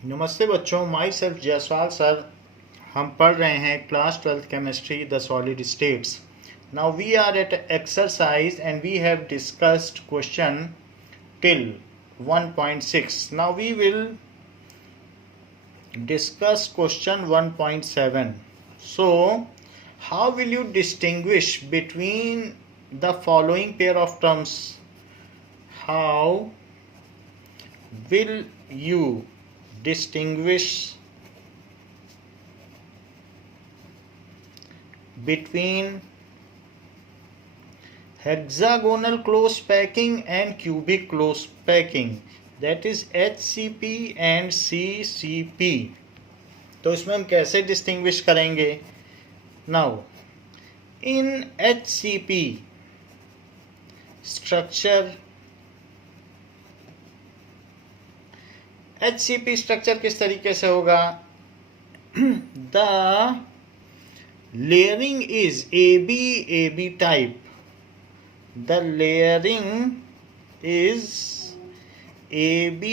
नमस्ते बच्चों, my self Jaiswal sir. हम पढ़ रहे हैं class 12th chemistry the solid states. Now we are at exercise and we have discussed question till 1.6. Now we will discuss question 1.7. So how will you distinguish between the following pair of terms? How will you distinguish between hexagonal close packing and cubic close packing, that is HCP and CCP? तो इसमें हम कैसे distinguish करेंगे? Now in HCP structure, HCP structure किस तरीके से होगा? The layering is AB type. The layering is AB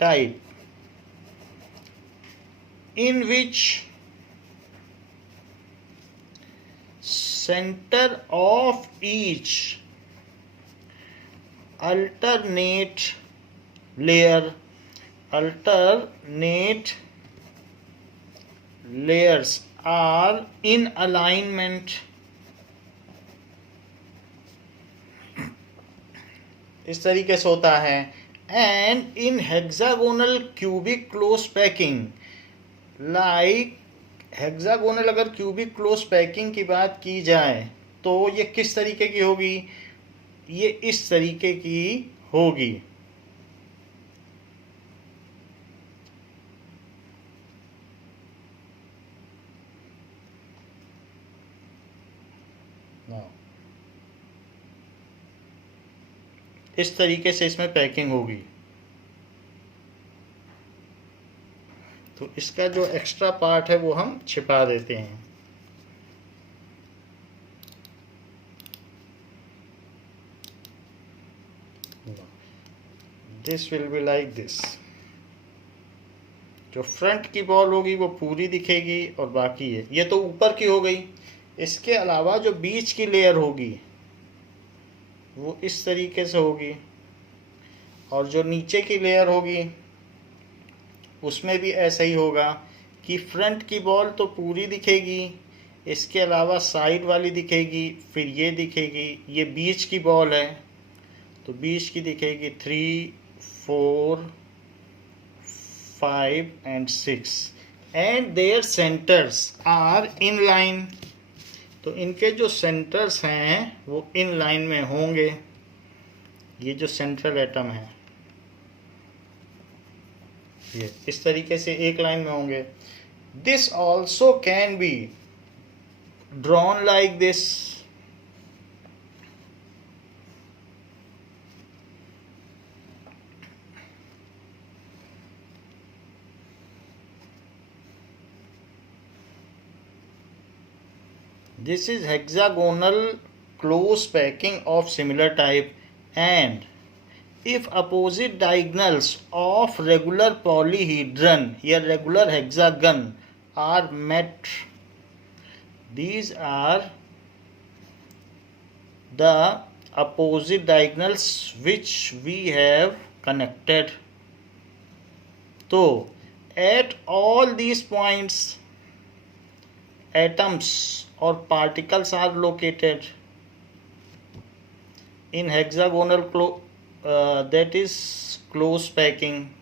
type, in which center of each alternate layers are in alignment. इस तरीके से होता है. And in hexagonal cubic close packing, like hexagonal अगर क्यूबिक क्लोज पैकिंग की बात की जाए तो ये किस तरीके की होगी? ये इस तरीके की होगी. इस तरीके से इसमें पैकिंग होगी. तो इसका जो एक्स्ट्रा पार्ट है वो हम छिपा देते हैं. This will be like this. जो फ्रंट की बॉल होगी वो पूरी दिखेगी और बाकी है, ये तो ऊपर की हो गई. इसके अलावा जो बीच की लेयर होगी वो इस तरीके से होगी, और जो नीचे की लेयर होगी उसमें भी ऐसा ही होगा कि फ्रंट की बॉल तो पूरी दिखेगी, इसके अलावा साइड वाली दिखेगी, फिर ये दिखेगी. ये बीच की बॉल है तो बीच की दिखेगी 3, 4, 5 and 6 and their centres are in line. तो इनके जो सेंटर्स हैं वो इन लाइन में होंगे. ये जो सेंट्रल एटम है ये इस तरीके से एक लाइन में होंगे. This also can be drawn like this. This is hexagonal close packing of similar type, and if opposite diagonals of regular polyhedron या regular hexagon are met, these are the opposite diagonals which we have connected. So at all these points atoms or particles are located in hexagonal that is close packing,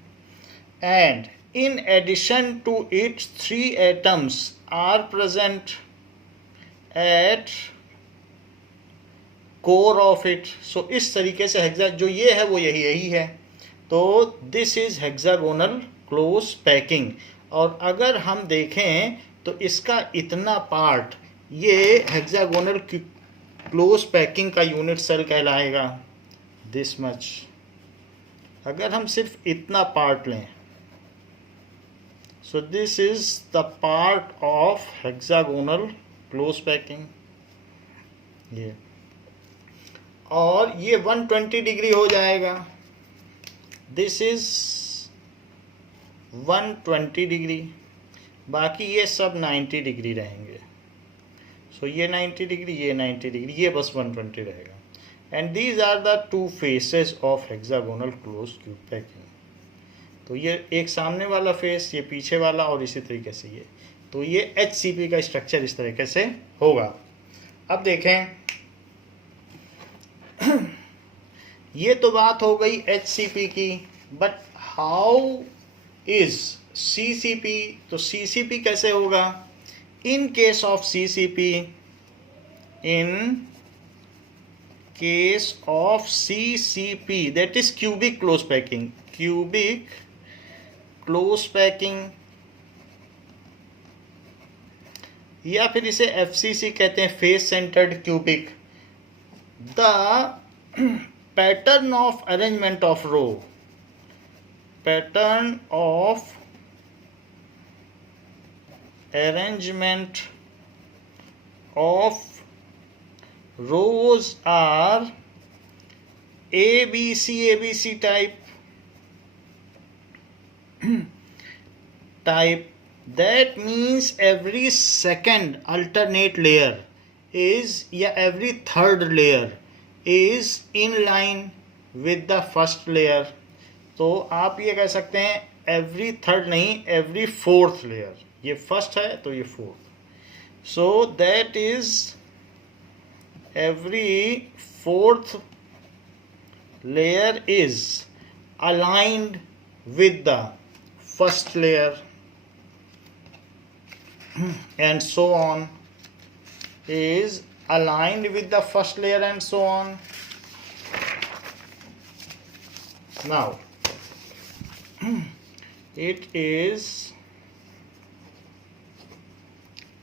and in addition to it 3 atoms are present at core of it. So इस तरीके से hexa जो ये है वो यही है. तो this is hexagonal close packing. और अगर हम देखें तो इसका इतना पार्ट ये हेक्सागोनल क्लोज पैकिंग का यूनिट सेल कहलाएगा. This much. अगर हम सिर्फ इतना पार्ट लें, so this is the part of hexagonal close packing. ये और ये 120 डिग्री हो जाएगा. दिस इज 120 डिग्री, बाकी ये सब 90 डिग्री रहेंगे। सो ये 90 डिग्री, ये 90 डिग्री, ये बस 120 रहेगा। And these are the two faces of hexagonal close tube packing. तो ये एक सामने वाला फेस, ये पीछे वाला, और इसी तरीके से ये। तो ये HCP का स्ट्रक्चर इस तरीके से होगा। अब देखें, ये तो बात हो गई HCP की, बट हाउ इज CCP? तो CCP कैसे होगा? In case of CCP, in case of CCP, that is cubic close packing, cubic close packing, या फिर इसे FCC कहते हैं, face centred cubic. The pattern of arrangement of row, pattern of arrangement of rows are ABC type that means every second alternate layer is, या every third layer is in line with the first layer। तो आप ये कह सकते हैं every third नहीं, every fourth layer। ये first है तो ये fourth. So that is every fourth layer is aligned with the first layer and so on, is aligned with the first layer and so on. Now it is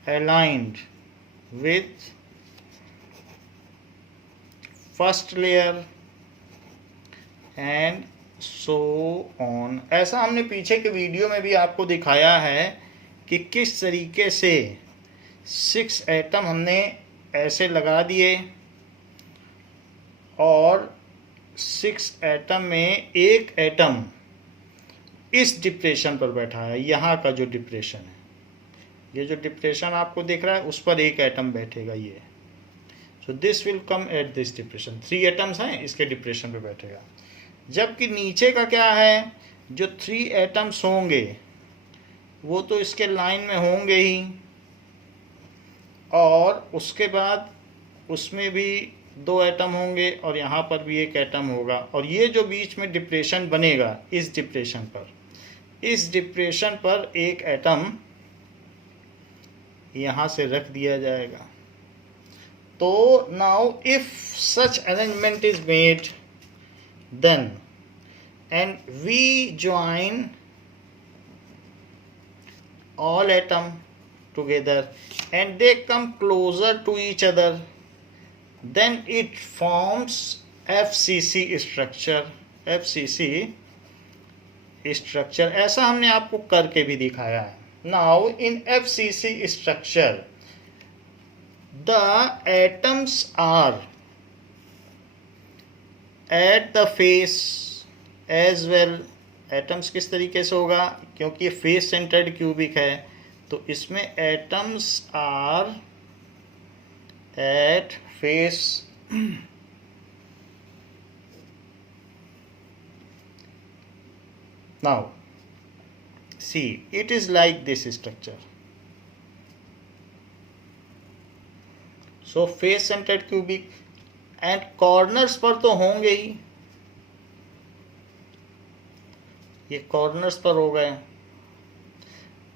aligned with first layer and so on। ऐसा हमने पीछे के video में भी आपको दिखाया है कि किस तरीके से 6 एटम हमने ऐसे लगा दिए और 6 एटम में एक एटम इस डिप्रेशन पर बैठा है। यहाँ का जो डिप्रेशन है, ये जो डिप्रेशन आपको दिख रहा है, उस पर एक एटम बैठेगा ये। So this will come at this depression. 3 atoms हैं, इसके डिप्रेशन पे बैठेगा। जबकि नीचे का क्या है, जो 3 एटम्स होंगे वो तो इसके लाइन में होंगे ही, और उसके बाद उसमें भी 2 एटम होंगे और यहाँ पर भी एक एटम होगा। और ये जो बीच में डिप्रेशन बनेगा, इस डिप्रेशन पर एक एटम यहाँ से रख दिया जाएगा। तो now if such arrangement is made then and we join all atom together and they come closer to each other, then it forms FCC structure। FCC structure ऐसा हमने आपको करके भी दिखाया है। Now in FCC structure the atoms are at the face as well। Atoms किस तरीके से होगा, क्योंकि ये फेस सेंटर्ड क्यूबिक है, तो इसमें atoms are at face. Now see it is like this structure. So face centred cubic and corners पर तो होंगे ही, ये कॉर्नर्स पर हो गए।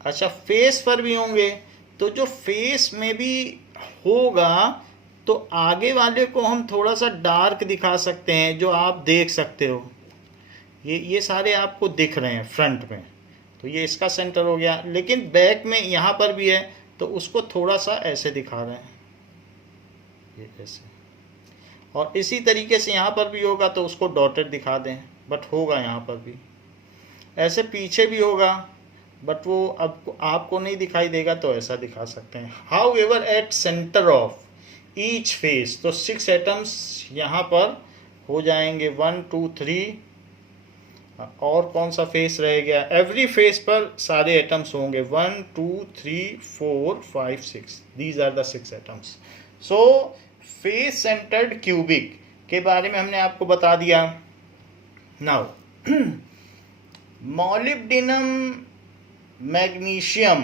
अच्छा, फेस पर भी होंगे, तो जो फेस में भी होगा तो आगे वाले को हम थोड़ा सा डार्क दिखा सकते हैं, जो आप देख सकते हो। ये सारे आपको दिख रहे हैं फ्रंट में, तो ये इसका सेंटर हो गया। लेकिन बैक में यहाँ पर भी है, तो उसको थोड़ा सा ऐसे दिखा रहे हैं, ये ऐसे। और इसी तरीके से यहाँ पर भी होगा तो उसको डॉटेड दिखा दें, बट होगा यहाँ पर भी ऐसे। पीछे भी होगा बट वो अब आपको नहीं दिखाई देगा, तो ऐसा दिखा सकते हैं। How ever at centre of each face, तो 6 एटम्स यहाँ पर हो जाएंगे 1 2 3, और कौन सा फेस रह गया? एवरी फेस पर सारे एटम्स होंगे 1 2 3 4 5 6, these are the 6 atoms. So face centred cubic के बारे में हमने आपको बता दिया। Now molybdenum magnesium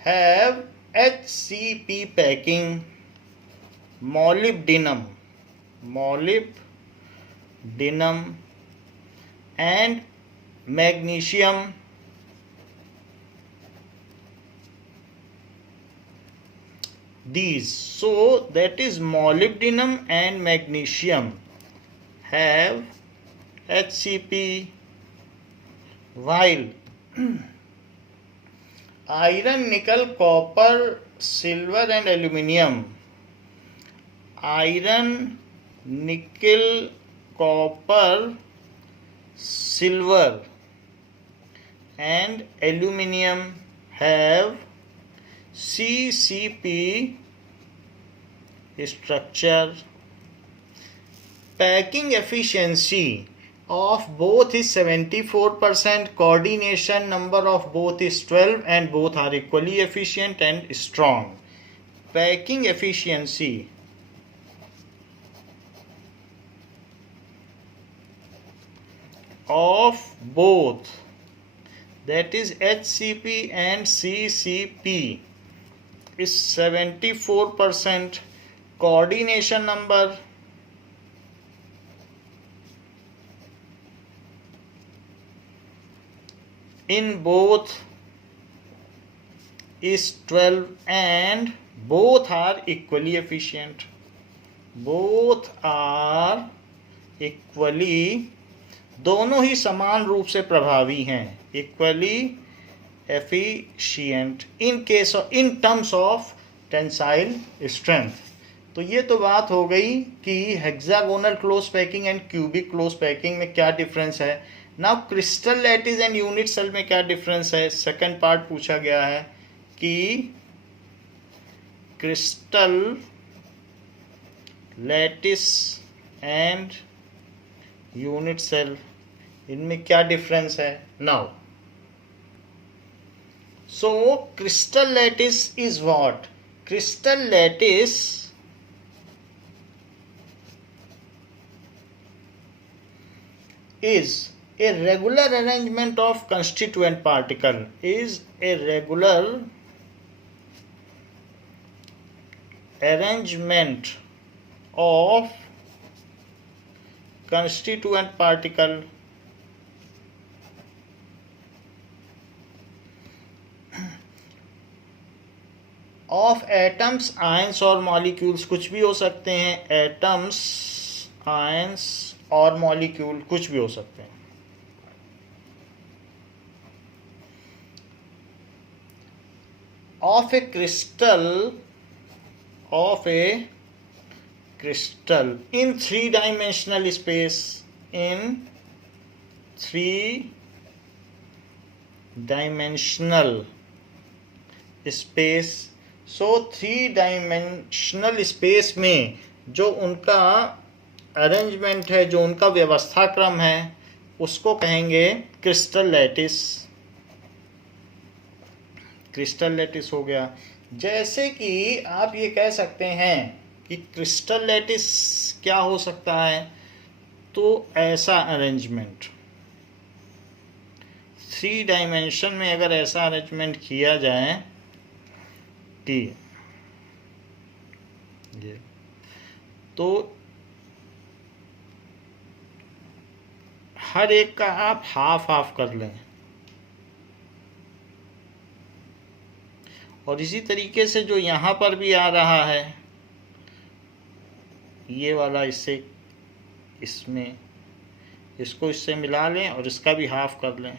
have HCP packing। molybdenum and magnesium these, so that is molybdenum and magnesium have HCP, while iron, nickel, copper, silver and aluminium, iron, nickel, copper, silver and aluminium have CCP structure। Packing efficiency of both is 74%, coordination number of both is 12 and both are equally efficient and strong। Packing efficiency of both, that is HCP and CCP, is 74%, coordination number in both is 12 and both are equally efficient। both are equally, दोनों ही समान रूप से प्रभावी हैं, equally efficient in case in terms of tensile strength. तो ये तो बात हो गई कि hexagonal close packing and cubic close packing में क्या डिफरेंस है। Now crystal lattice and unit cell में क्या डिफरेंस है, सेकंड पार्ट पूछा गया है कि crystal lattice and unit cell, इनमें क्या डिफरेंस है। Now so crystal lattice is what? Crystal lattice is a regular arrangement of constituent particle, is a regular arrangement of constituent particle of atoms, ions और molecules, कुछ भी हो सकते हैं, atoms, ions और मॉलिक्यूल कुछ भी हो सकते हैं। Of A crystal in 3 dimensional space, in 3 dimensional space. So 3 dimensional space में जो उनका अरेंजमेंट है, जो उनका व्यवस्था क्रम है, उसको कहेंगे क्रिस्टल लैटिस। क्रिस्टल लैटिस हो गया। जैसे कि आप ये कह सकते हैं कि क्रिस्टल लैटिस क्या हो सकता है, तो ऐसा अरेंजमेंट 3 डायमेंशन में अगर ऐसा अरेंजमेंट किया जाए कि ये, तो हर एक का आप हाफ हाफ कर लें, और इसी तरीके से जो यहाँ पर भी आ रहा है, ये वाला इससे, इसमें इसको इससे मिला लें और इसका भी हाफ कर लें,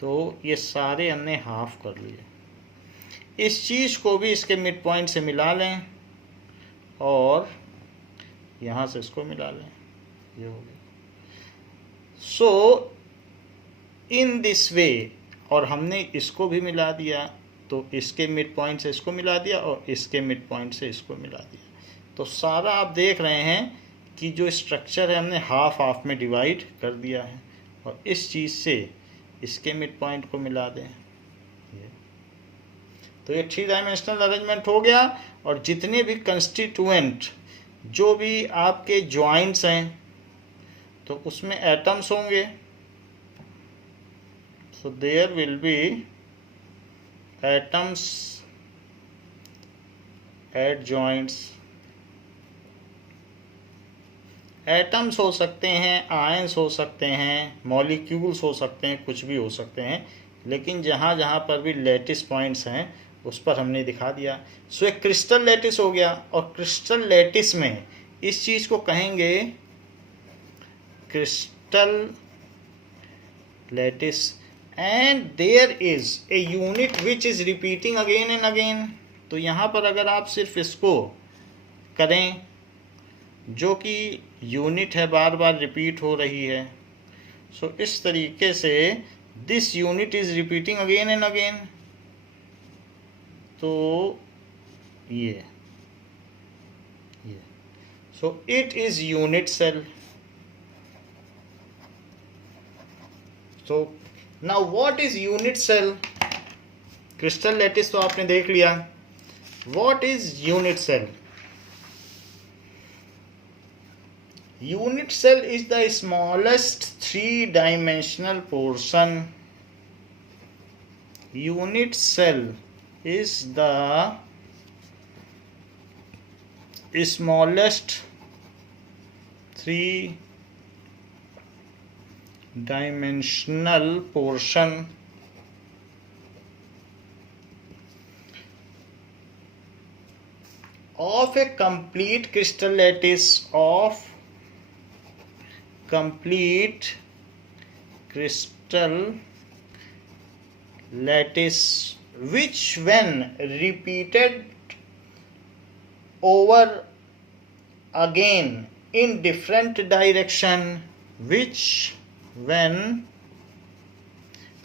तो ये सारे हमने हाफ कर लिए। इस चीज़ को भी इसके मिड पॉइंट से मिला लें और यहाँ से इसको मिला लें, ये हो गया। सो इन दिस वे, और हमने इसको भी मिला दिया, तो इसके मिड पॉइंट से इसको मिला दिया और इसके मिड पॉइंट से इसको मिला दिया, तो सारा आप देख रहे हैं कि जो स्ट्रक्चर है हमने हाफ हाफ में डिवाइड कर दिया है। और इस चीज़ से इसके मिड पॉइंट को मिला दें। तो ये 3 डायमेंशनल अरेंजमेंट हो गया। और जितने भी कंस्टिट्यूएंट जो भी आपके जॉइंट्स हैं तो उसमें एटम्स होंगे। So there will be atoms at joints. Atoms हो सकते हैं, आयंस हो सकते हैं, मॉलिक्यूल्स हो सकते हैं, कुछ भी हो सकते हैं, लेकिन जहाँ जहाँ पर भी लैटिस पॉइंट्स हैं उस पर हमने दिखा दिया। सो एक क्रिस्टल लैटिस हो गया। और क्रिस्टल लैटिस में इस चीज़ को कहेंगे crystal lattice. And there is a unit which is repeating again and again. तो यहाँ पर अगर आप सिर्फ इसको करें, जो कि यूनिट है, बार बार रिपीट हो रही है, सो इस तरीके से this unit is repeating again and again. तो ये so it is unit cell. So now what is unit cell? Crystal lattice तो आपने देख लिया। What is unit cell? Unit cell is the smallest 3-dimensional portion. Unit cell is the smallest 3-dimensional portion of a complete crystal lattice complete crystal lattice, which when repeated over again in different direction, which when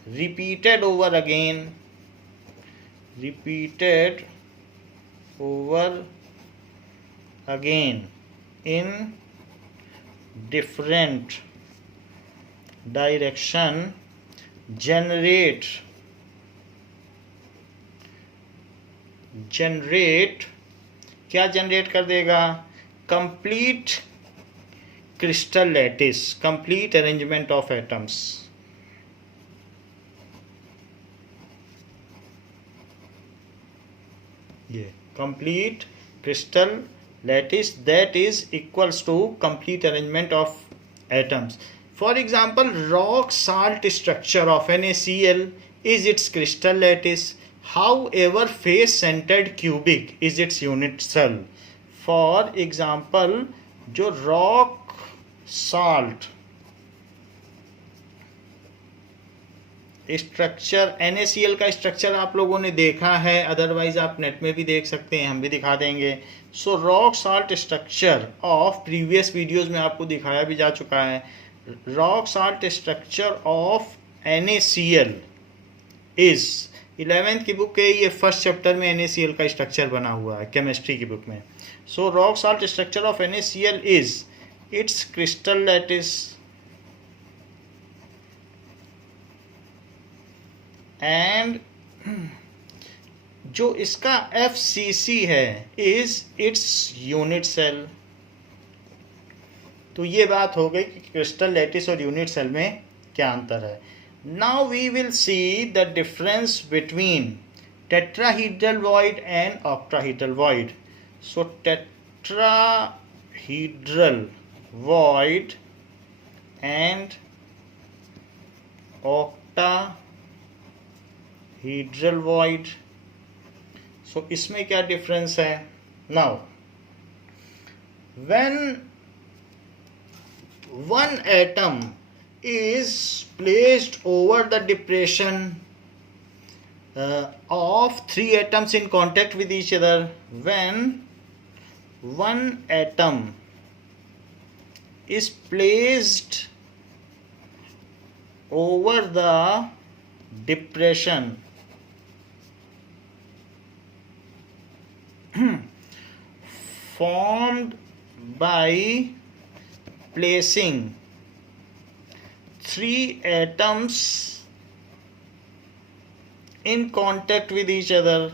repeated over again in different direction generate क्या generate कर देगा? Complete crystal lattice, complete arrangement of atoms. ये complete crystal lattice that is equals to complete arrangement of atoms. For example, rock salt structure of NaCl is its crystal lattice. However, face centered cubic is its unit cell. For example, जो rock salt structure, NaCl का structure आप लोगों ने देखा है, otherwise आप net में भी देख सकते हैं, हम भी दिखा देंगे। So rock salt structure of previous videos में आपको दिखाया भी जा चुका है। Rock salt structure of NaCl is 11th की बुक है, ये फर्स्ट चैप्टर में NaCl का स्ट्रक्चर बना हुआ है केमिस्ट्री की बुक में। So rock salt structure of NaCl is its crystal lattice and जो इसका FCC है इज इट्स यूनिट सेल। तो ये बात हो गई कि क्रिस्टल लैटिस और यूनिट सेल में क्या अंतर है। Now we will see the difference between tetrahedral void and octahedral void. So tetrahedral void and octahedral void, so इसमें क्या डिफरेंस है? Now when one atom is placed over the depression of 3 atoms in contact with each other, when one atom is placed over the depression formed by placing three atoms in contact with each other,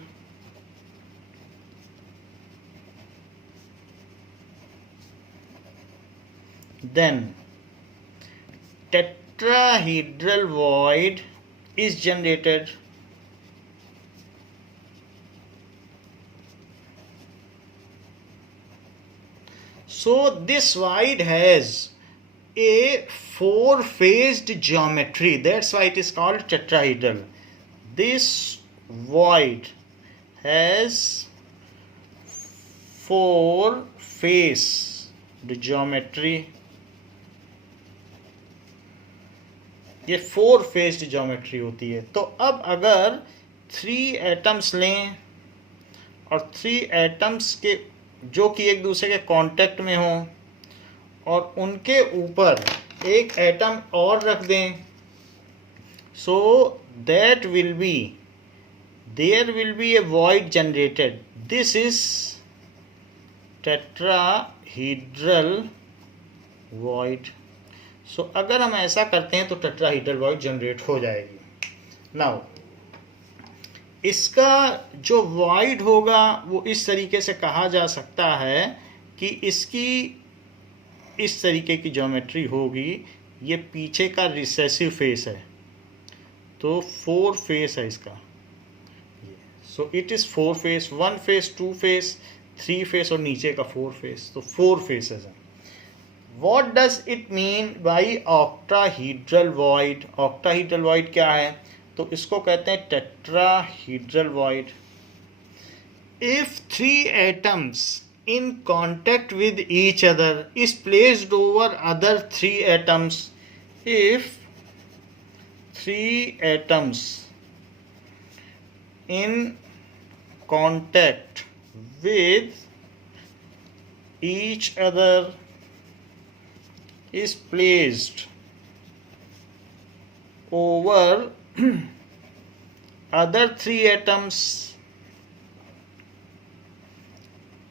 then tetrahedral void is generated. So this void has a four-phased geometry. That's why it is called tetrahedral. This void has four-phased geometry. ये four faced geometry होती है. तो अब अगर three atoms लें और three atoms के जो कि एक दूसरे के कांटेक्ट में हों और उनके ऊपर एक एटम और रख दें, so that will be there will be a void generated. This is tetrahedral void. So अगर हम ऐसा करते हैं तो टेट्राहीड्रल वॉइड जनरेट हो जाएगी. नाउ इसका जो वॉइड होगा वो इस तरीके से कहा जा सकता है कि इसकी इस तरीके की ज्योमेट्री होगी. ये पीछे का रिसेसिव फेस है, तो फोर फेस है इसका. So it is four face, one face, two face, three face और नीचे का फोर फेस. तो फोर फेसेस हैं. What does it mean by octahedral void? Octahedral void क्या है? तो इसको कहते हैं tetrahedral void. If three atoms in contact with each other is placed over other three atoms, if three atoms in contact with each other is placed over other three atoms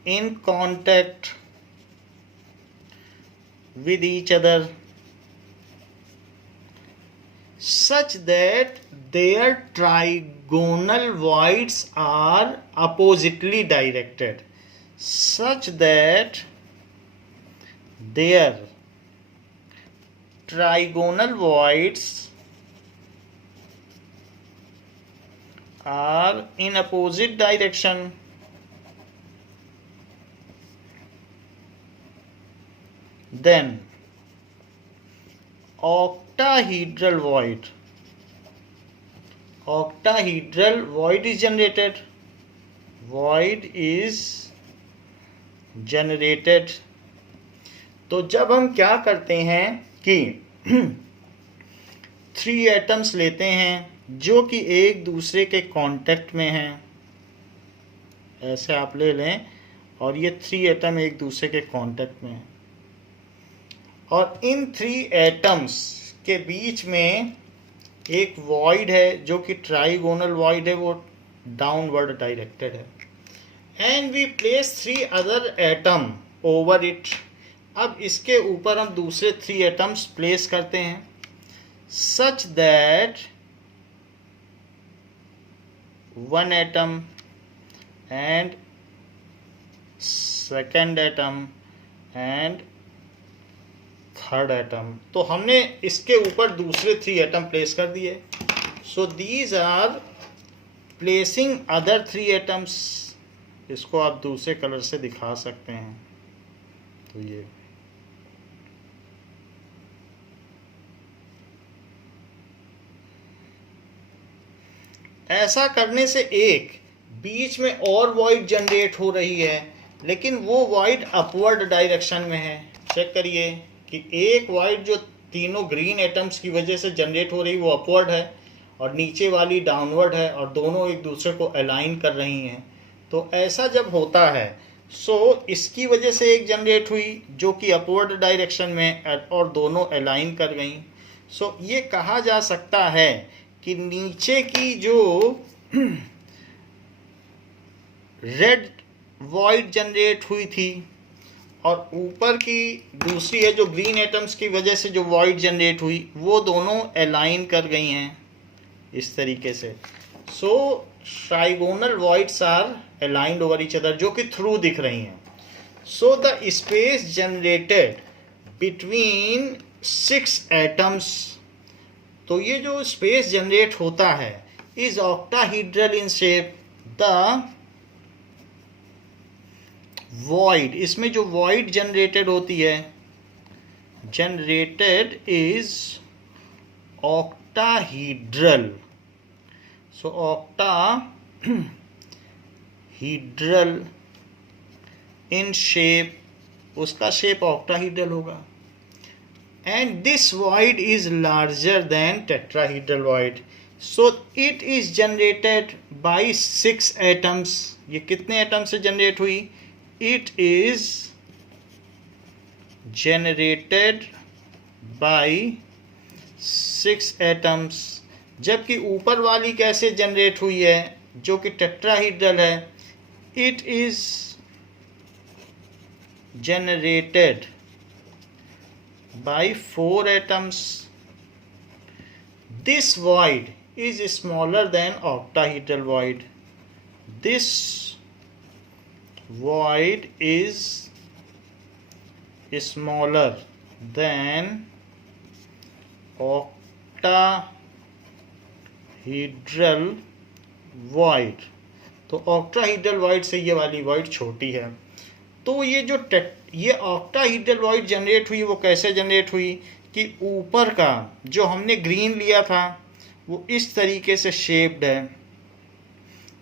in contact with each other such that their trigonal voids are oppositely directed, such that their trigonal voids are in opposite direction. Then octahedral void is generated. तो जब हम क्या करते हैं कि three atoms लेते हैं जो कि एक दूसरे के कांटेक्ट में हैं, ऐसे आप ले लें, और ये थ्री एटम एक दूसरे के कांटेक्ट में हैं, और इन थ्री एटम्स के बीच में एक वॉइड है जो कि ट्राइगोनल वॉइड है, वो डाउनवर्ड डायरेक्टेड है. And we place three other atom over it. अब इसके ऊपर हम दूसरे थ्री एटम्स प्लेस करते हैं such that one atom and second atom and third atom. तो हमने इसके ऊपर दूसरे थ्री एटम प्लेस कर दिए. So these are placing other three atoms. इसको आप दूसरे कलर से दिखा सकते हैं. तो ये ऐसा करने से एक बीच में और वॉइड जनरेट हो रही है, लेकिन वो वॉइड अपवर्ड डायरेक्शन में है. चेक करिए कि एक वॉइड जो तीनों ग्रीन एटम्स की वजह से जनरेट हो रही वो अपवर्ड है और नीचे वाली डाउनवर्ड है, और दोनों एक दूसरे को अलाइन कर रही हैं. तो ऐसा जब होता है सो इसकी वजह से एक जनरेट हुई जो कि अपवर्ड डायरेक्शन में और दोनों अलाइन कर गई. सो ये कहा जा सकता है कि नीचे की जो रेड वॉइड जनरेट हुई थी और ऊपर की दूसरी है जो ग्रीन एटम्स की वजह से जो वॉइड जनरेट हुई, वो दोनों अलाइन कर गई हैं इस तरीके से। So trigonal voids are aligned over each other, जो कि थ्रू दिख रही हैं। So the space generated between 6 atoms, तो ये जो स्पेस जनरेट होता है is octahedral in shape. The void, इसमें जो वॉइड जनरेटेड होती है, generated is octahedral. So octahedral in shape, उसका शेप ऑक्टाहीड्रल होगा। And this void is larger than tetrahedral void. So it is generated by 6 atoms. ये कितने atom से generate हुई? It is generated by 6 atoms. जबकि ऊपर वाली कैसे जनरेट हुई है, जो कि टेट्राहीड्रल है, it is generated by 4 atoms. This void is smaller than octahedral void. This void is smaller than octahedral void. तो octahedral void से ये वाली void छोटी है। तो ये जो ये ऑक्टाहीड्रल वॉइड जनरेट हुई, वो कैसे जनरेट हुई कि ऊपर का जो हमने ग्रीन लिया था वो इस तरीके से शेप्ड है।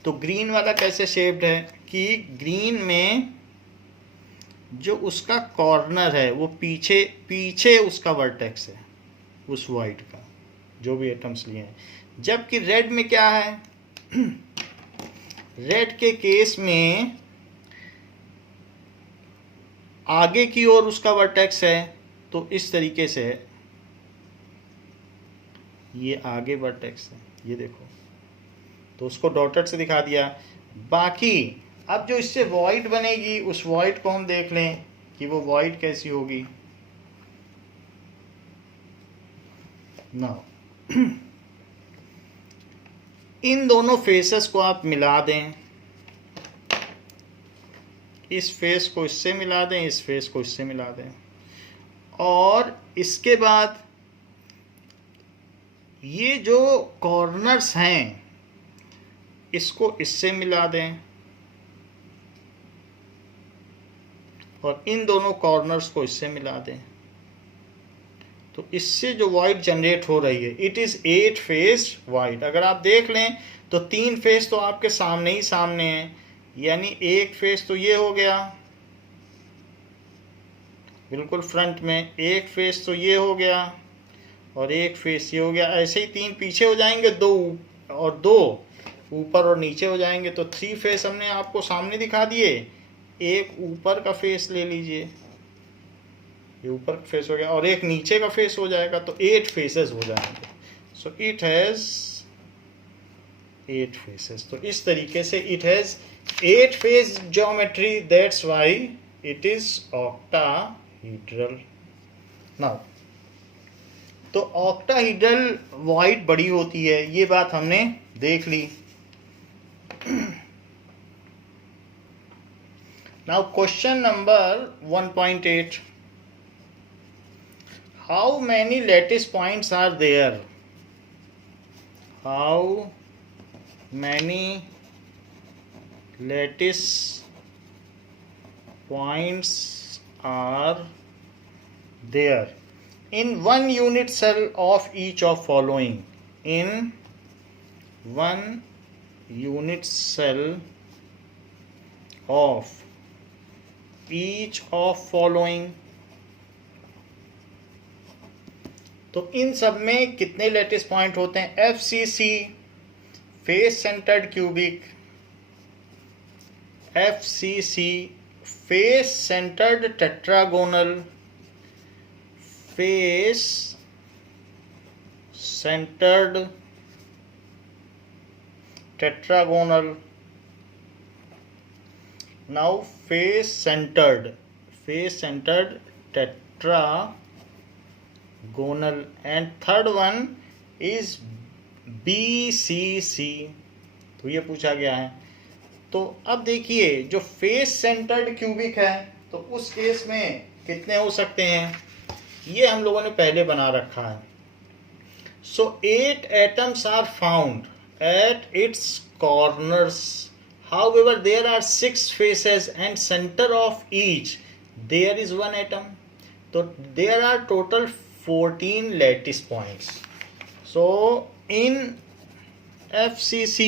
तो ग्रीन वाला कैसे शेप्ड है कि ग्रीन में जो उसका कॉर्नर है वो पीछे पीछे उसका वर्टेक्स है उस वाइट का, जो भी एटम्स लिए हैं। जबकि रेड में क्या है, रेड के केस में आगे की ओर उसका वर्टेक्स है, तो इस तरीके से है, ये आगे वर्टेक्स है, ये देखो, तो उसको डॉटेड से दिखा दिया। बाकी अब जो इससे वॉइड बनेगी, उस वॉइड को हम देख लें कि वो वॉइड कैसी होगी। नाउ इन दोनों फेसेस को आप मिला दें, इस फेस को इससे मिला दें, इस फेस को इससे मिला दें, और इसके बाद ये जो कॉर्नर्स हैं इसको इससे मिला दें, और इन दोनों कॉर्नर्स को इससे मिला दें। तो इससे जो वॉइड जनरेट हो रही है, इट इज़ 8 फेस वॉइड। अगर आप देख लें तो 3 फेस तो आपके सामने ही सामने हैं, यानी एक फेस तो ये हो गया बिल्कुल फ्रंट में, एक फेस तो ये हो गया, और एक फेस ये हो गया। ऐसे ही 3 पीछे हो जाएंगे, 2 और 2 ऊपर और नीचे हो जाएंगे। तो 3 फेस हमने आपको सामने दिखा दिए। एक ऊपर का फेस ले लीजिए, ये ऊपर का फेस हो गया, और एक नीचे का फेस हो जाएगा, तो 8 फेसेस हो जाएंगे। So it has 8 faces. तो इस तरीके से it has 8 face geometry, that's why it is octahedral. Now, तो octahedral void बड़ी होती है, ये बात हमने देख ली। Now question number 1.8. How many lattice points are there? How many lattice points are there in one unit cell of each of following? In one unit cell of each of following. तो इन सब में कितने lattice point होते हैं? FCC face centred cubic, FCC face centred tetragonal, face centred tetragonal. Now face face centered tetragonal, and third one is BCC। तो ये पूछा गया है। तो अब देखिए जो फेस सेंटर्ड क्यूबिक है तो उस केस में कितने हो सकते हैं, ये हम लोगों ने पहले बना रखा है। So 8 atoms are found at its corners, however there are 6 faces and center of each there is 1 atom, so there are total 14 lattice points। so in FCC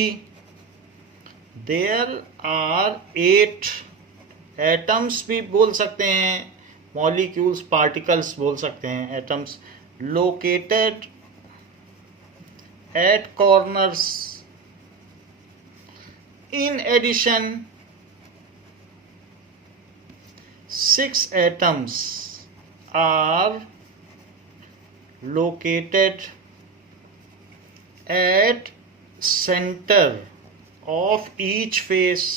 there are 8 atoms भी बोल सकते हैं, molecules particles बोल सकते हैं, atoms located at corners। In addition 6 atoms are located at center of each face,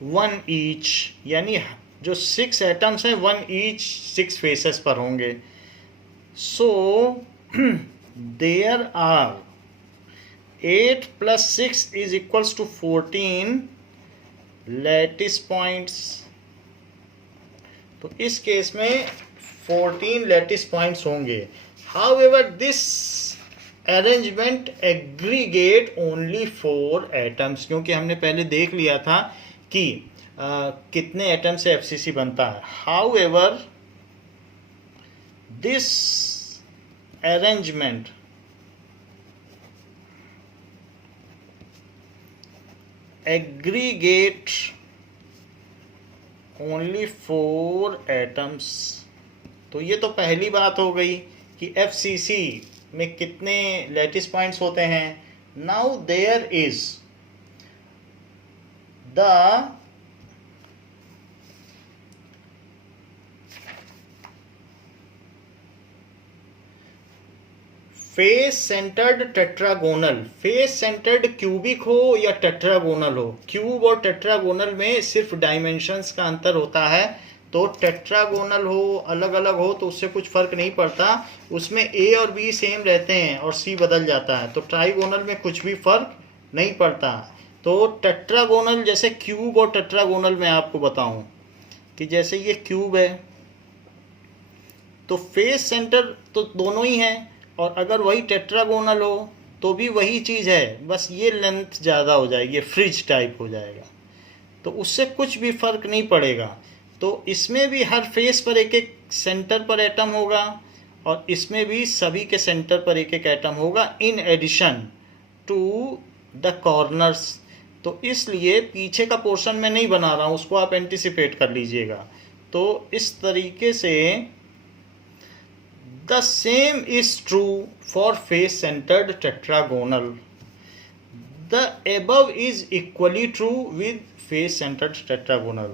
1 each, यानी जो 6 atoms हैं 1 each 6 फेसेस पर होंगे। So there are 8 plus 6 is equals to 14 lattice points। तो इस केस में 14 lattice points होंगे। However this arrangement aggregate only 4 atoms, क्योंकि हमने पहले देख लिया था कि कितने एटम से FCC बनता है। However this arrangement aggregate only 4 atoms। तो ये तो पहली बात हो गई कि FCC में कितने लैटिस पॉइंट्स होते हैं। Now there is the face centred tetragonal, face centred cubic हो या टेट्रागोनल हो, क्यूब और टेट्रागोनल में सिर्फ डायमेंशंस का अंतर होता है। तो टेट्रागोनल हो अलग अलग हो तो उससे कुछ फर्क नहीं पड़ता, उसमें ए और बी सेम रहते हैं और सी बदल जाता है। तो ट्राइगोनल में कुछ भी फर्क नहीं पड़ता। तो टेट्रागोनल जैसे क्यूब और टेट्रागोनल में आपको बताऊं कि जैसे ये क्यूब है तो फेस सेंटर तो दोनों ही हैं, और अगर वही टेट्रागोनल हो तो भी वही चीज़ है, बस ये लेंथ ज़्यादा हो जाएगी, फ्रिज टाइप हो जाएगा, तो उससे कुछ भी फर्क नहीं पड़ेगा। तो इसमें भी हर फेस पर एक एक सेंटर पर एटम होगा और इसमें भी सभी के सेंटर पर एक एक एटम होगा in addition to the corners. तो इसलिए पीछे का पोर्शन मैं नहीं बना रहा हूँ, उसको आप एंटिसिपेट कर लीजिएगा। तो इस तरीके से the same is true for face centered tetragonal। the above is equally true with face centered tetragonal।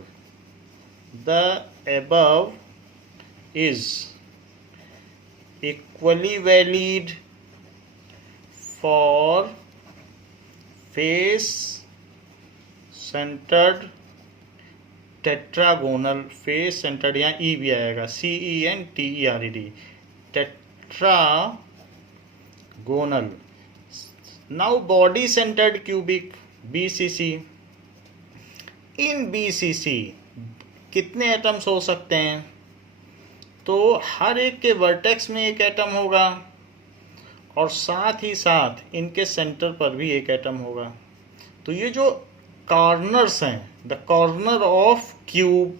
the above is equally valid for face centered tetragonal। face centered यहाँ ई भी आएगा, CENTERED, tetragonal। now body centered cubic BCC। in BCC कितने atoms हो सकते हैं, तो हर एक के वर्टेक्स में एक एटम होगा और साथ ही साथ इनके सेंटर पर भी एक एटम होगा। तो ये जो कॉर्नर्स हैं, the corner of cube,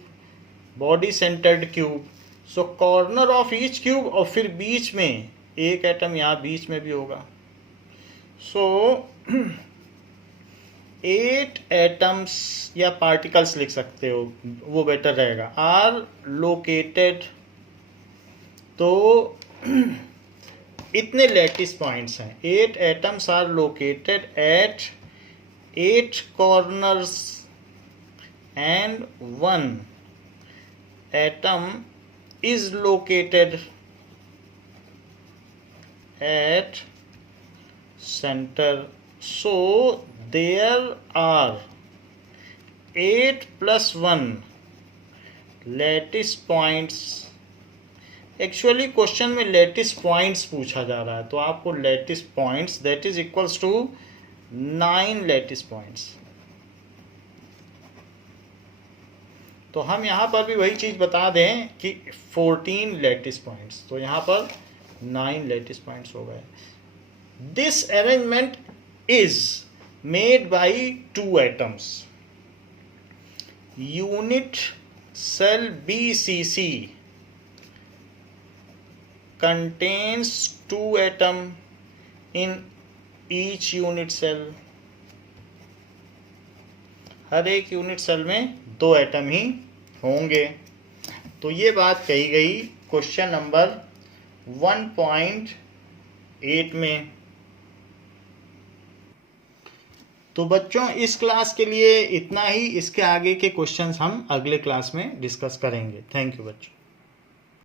body centred cube, so corner of each cube, और फिर बीच में एक एटम यहाँ बीच में भी होगा। सो 8 एटम्स या पार्टिकल्स लिख सकते हो, वो बेटर रहेगा, आर लोकेटेड। तो इतने लैटिस पॉइंट्स हैं, 8 atoms are located at 8 corners and 1 atom is located at center। so there are 8 + 1 lattice points. Actually question में लैटिस पॉइंट्स पूछा जा रहा है, तो आपको lattice points that is equals to 9 lattice points. तो हम यहाँ पर भी वही चीज़ बता दें कि 14 लैटिस पॉइंट्स, तो यहाँ पर 9 लैटिस पॉइंट्स हो गए। This arrangement is made by 2 atoms. Unit cell BCC contains 2 atoms in each unit cell। हर एक यूनिट सेल में 2 एटम ही होंगे। तो ये बात कही गई क्वेश्चन नंबर 1.8 में। तो बच्चों इस क्लास के लिए इतना ही। इसके आगे के क्वेश्चंस हम अगले क्लास में डिस्कस करेंगे। थैंक यू बच्चों।